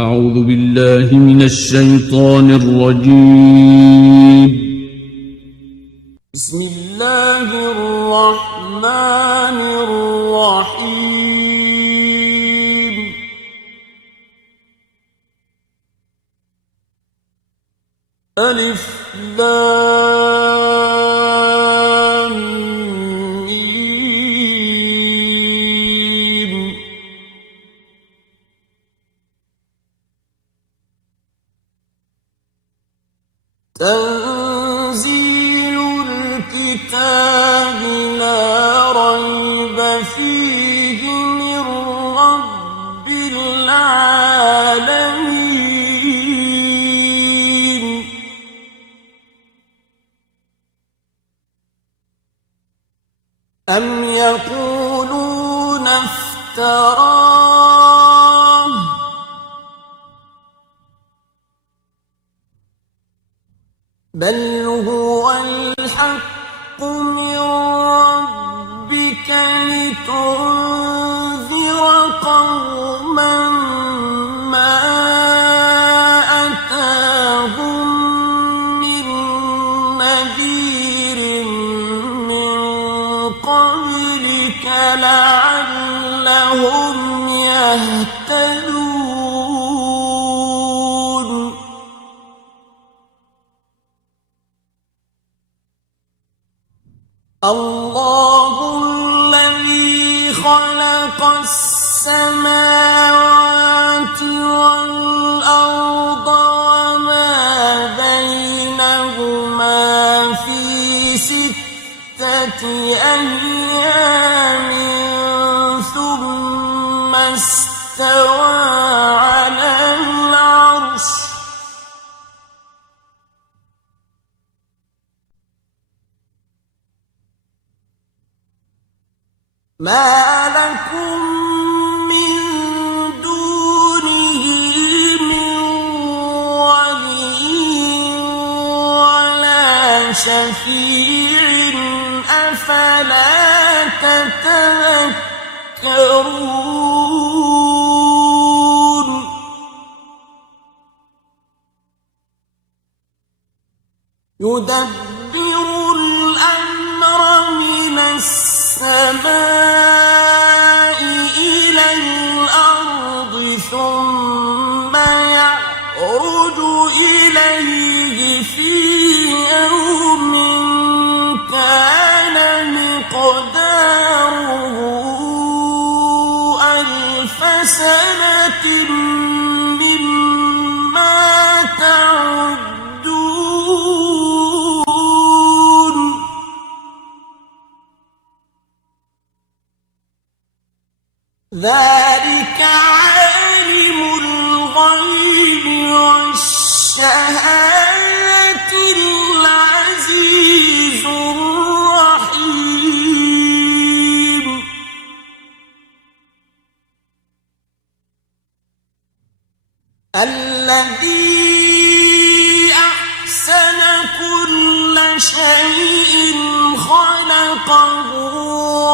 أعوذ بالله من الشيطان الرجيم. بسم الله الرحمن الرحيم. ألف لام ميم. تنزيل الكتاب لا ريب فيه من رب العالمين. أم يقولون افتراه بل هو الحق من ربك لتنذر قوما ما أتاهم من نذير من قبلك لعلهم يهتدون. الله الذي خلق السماوات والأرض وما بينهما في 6 أيام ثم استوى على العرش. ما لكم من دونه من ولي ولا شفيع أفلا تتذكرون. يدبر الأمر من السماء إلى الأرض ثم يعرج إليه في يوم كان مقداره 1000 سنة مما تعدون. ذلك عالم الغيب والشهادة العزيز الرحيم. الذي أحسن كل شيء خلقه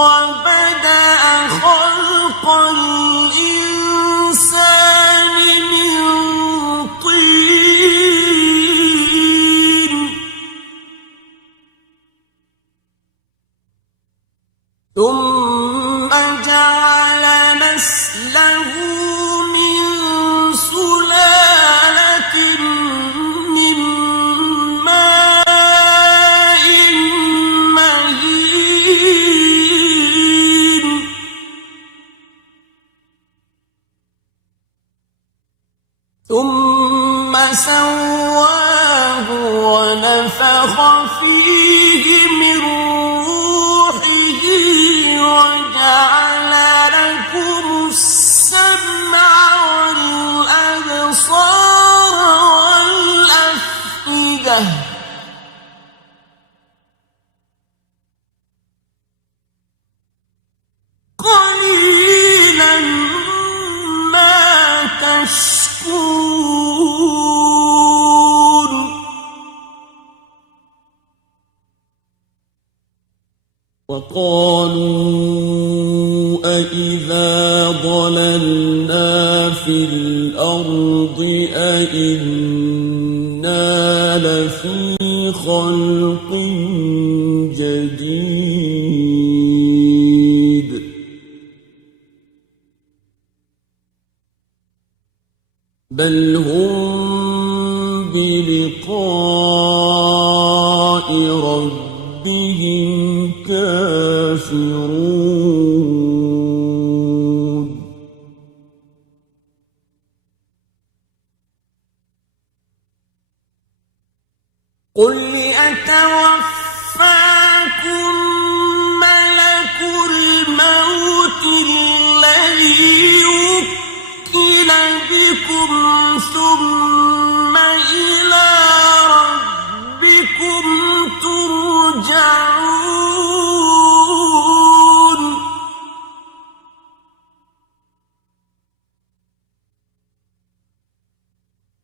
وبدأ خلق الإنسان من طين ثم جعل نسله من سلالة من ماء مهين ثم سواه ونفخ فيه من روحه وجعل لكم السمع والأبصار والأفئدة. قليلا ما تشكرون. وقالوا أإذا ضللنا في الأرض الأرض أئنا لفي خلق جديد بل هم بلقاء ربهم كافرون قل يتوفاكم ملك الموت الذي وكل بكم ثم إلى ربكم ترجعون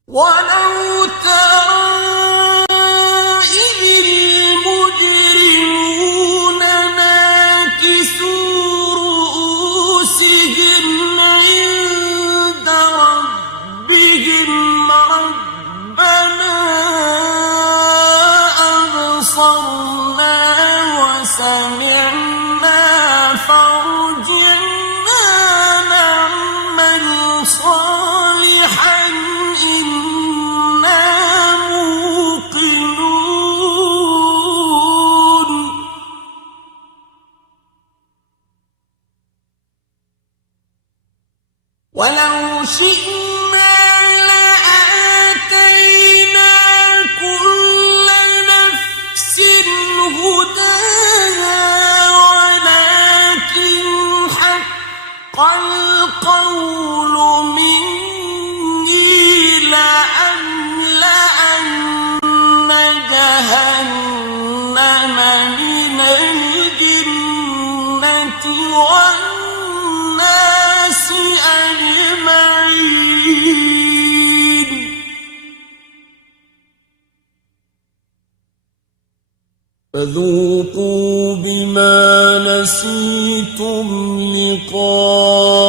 ولو ترى إذ المجرمون ناكسوا رؤوسهم عند ربهم ربنا أبصرنا وسمعنا فارجعنا نعمل صالحا إنا موقنون ولو شئنا لآتينا كل نفس هداها ولكن حق القول مني لأملأن جهنم من الجنة والناس أجمعين فذوقوا بما نسيتم لقاء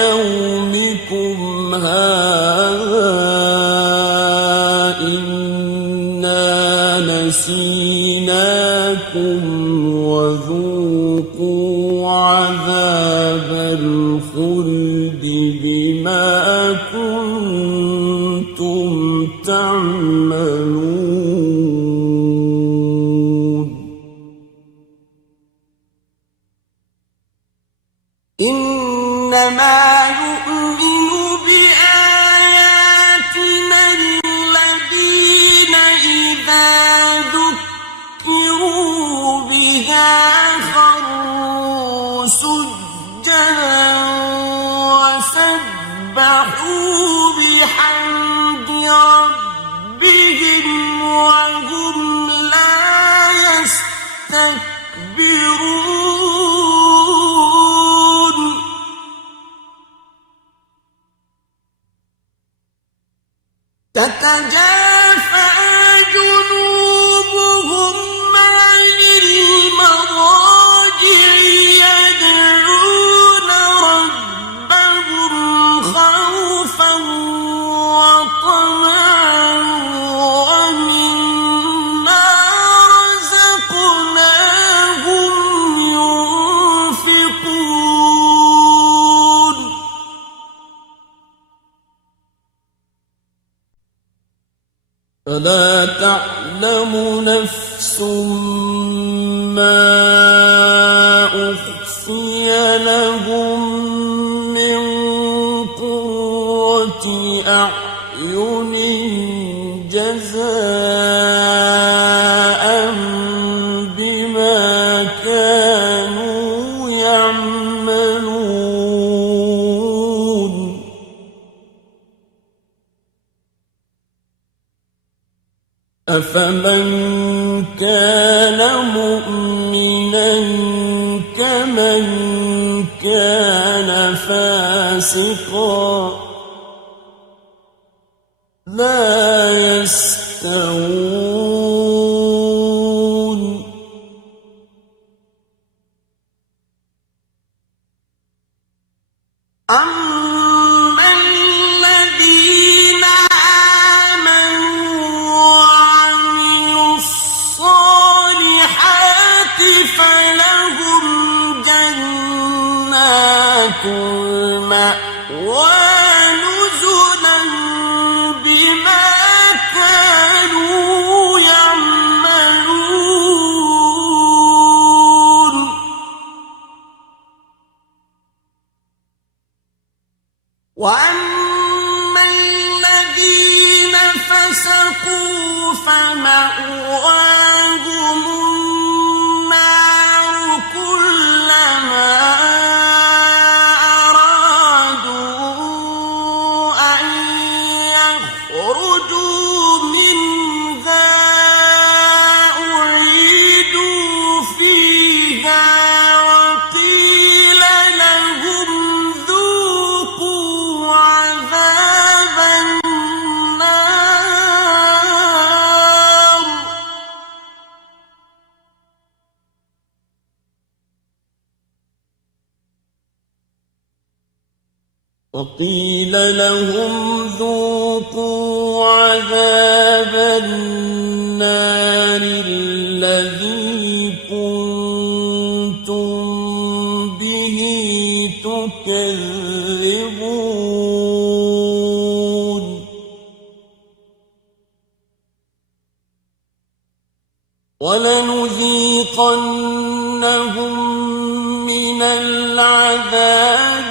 يومكم هذا إنا نسيناكم وذوقوا عذاب الخلد بما كنتم تعملون إنما يؤمن بآياتنا الذين إذا ذكروا بها خروا سجدا وسبحوا بحمد ربهم وهم لا يستكبرون تتجافى جنوبهم عن المضاجع يدعون ربهم خوفا وطمعا ومما رزقناهم ينفقون فلا تعلم نفس ما أخفي لهم من قرة أعين جزاء بما كانوا يعملون أفمن كان مؤمنا كمن كان فاسقا لا يستوون أمن ونزلا بما كانوا يعملون وأما الذين فسقوا فمأواهم النار كلما أرادوا أن يخرجوا منها أعيدوا فيها وقيل لهم ذوقوا عذاب النار وقيل لهم ذوقوا عذاب النار الذي كنتم به تكذبون ولنذيقنهم من العذاب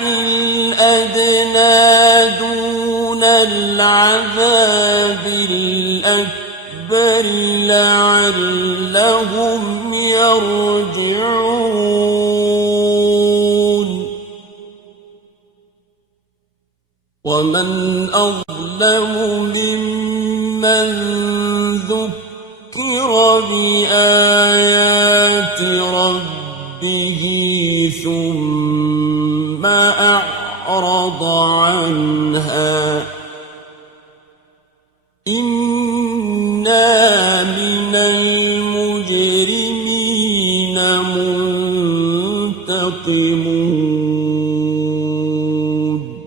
الأدنى دون العذاب الأكبر لعلهم يرجعون ومن أظلم ممن ذكر بآيات ربه ثم أعرض عنها إنا من المجرمين منتقمون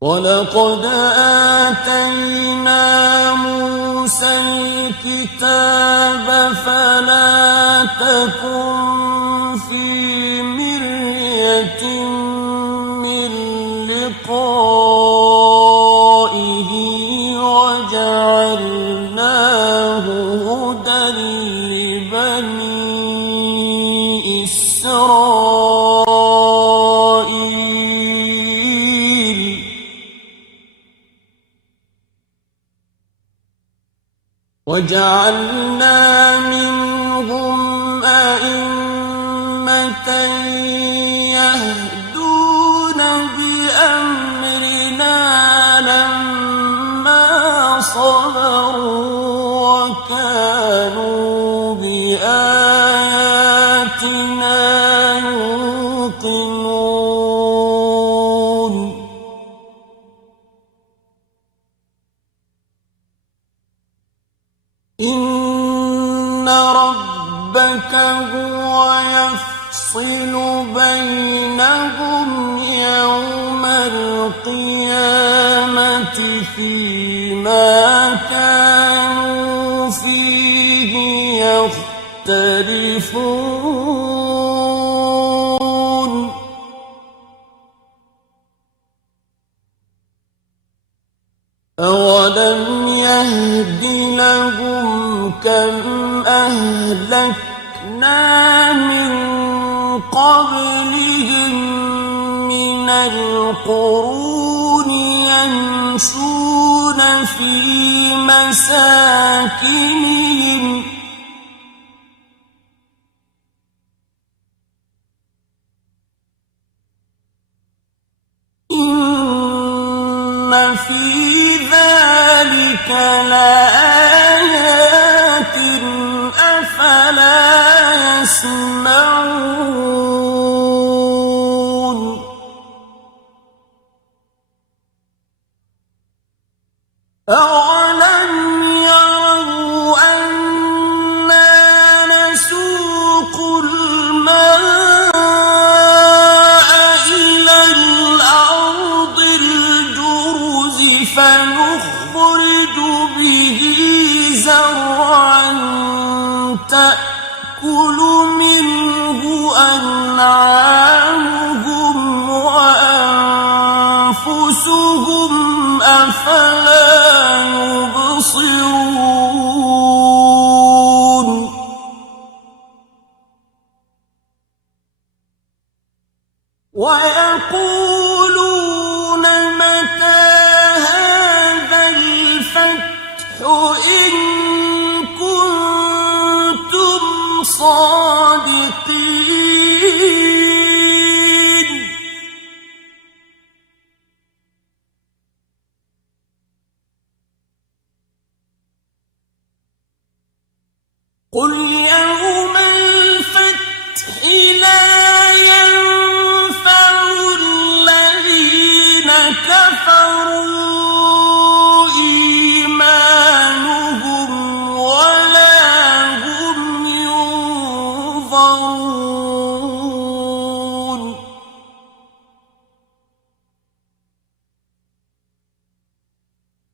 ولقد آتينا موسى الكتاب فلا تكن في مرية من لقائه وجعلناه هدى لبني إسرائيل وجعلنا منهم أئمة يهدون بأمرنا لما صبروا وكانوا بآياتنا يوقنون إن ربك هو يفصل بينهم يوم القيامة فيما كانوا فيه يختلفون أولم يهد لهم كم أهلكنا من قبلهم من القرون يمشون في مساكنهم إن في ذلك لآيات أفلا يسمعون أولم يروا أنا نسوق الماء إلى الأرض الجرز فنخرج به زرعا تأكل منه أنعامهم وأنفسهم أفلا يبصرون ويقولون متى هذا الفتح إن كنتم صادقين قل يوم الفتح لا ينفع الذين كفروا إيمانهم ولا هم ينظرون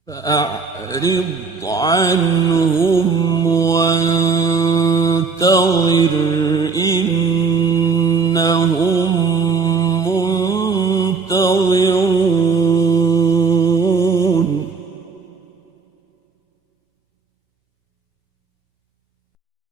فأعرض عنهم وانتظر إنهم منتظرون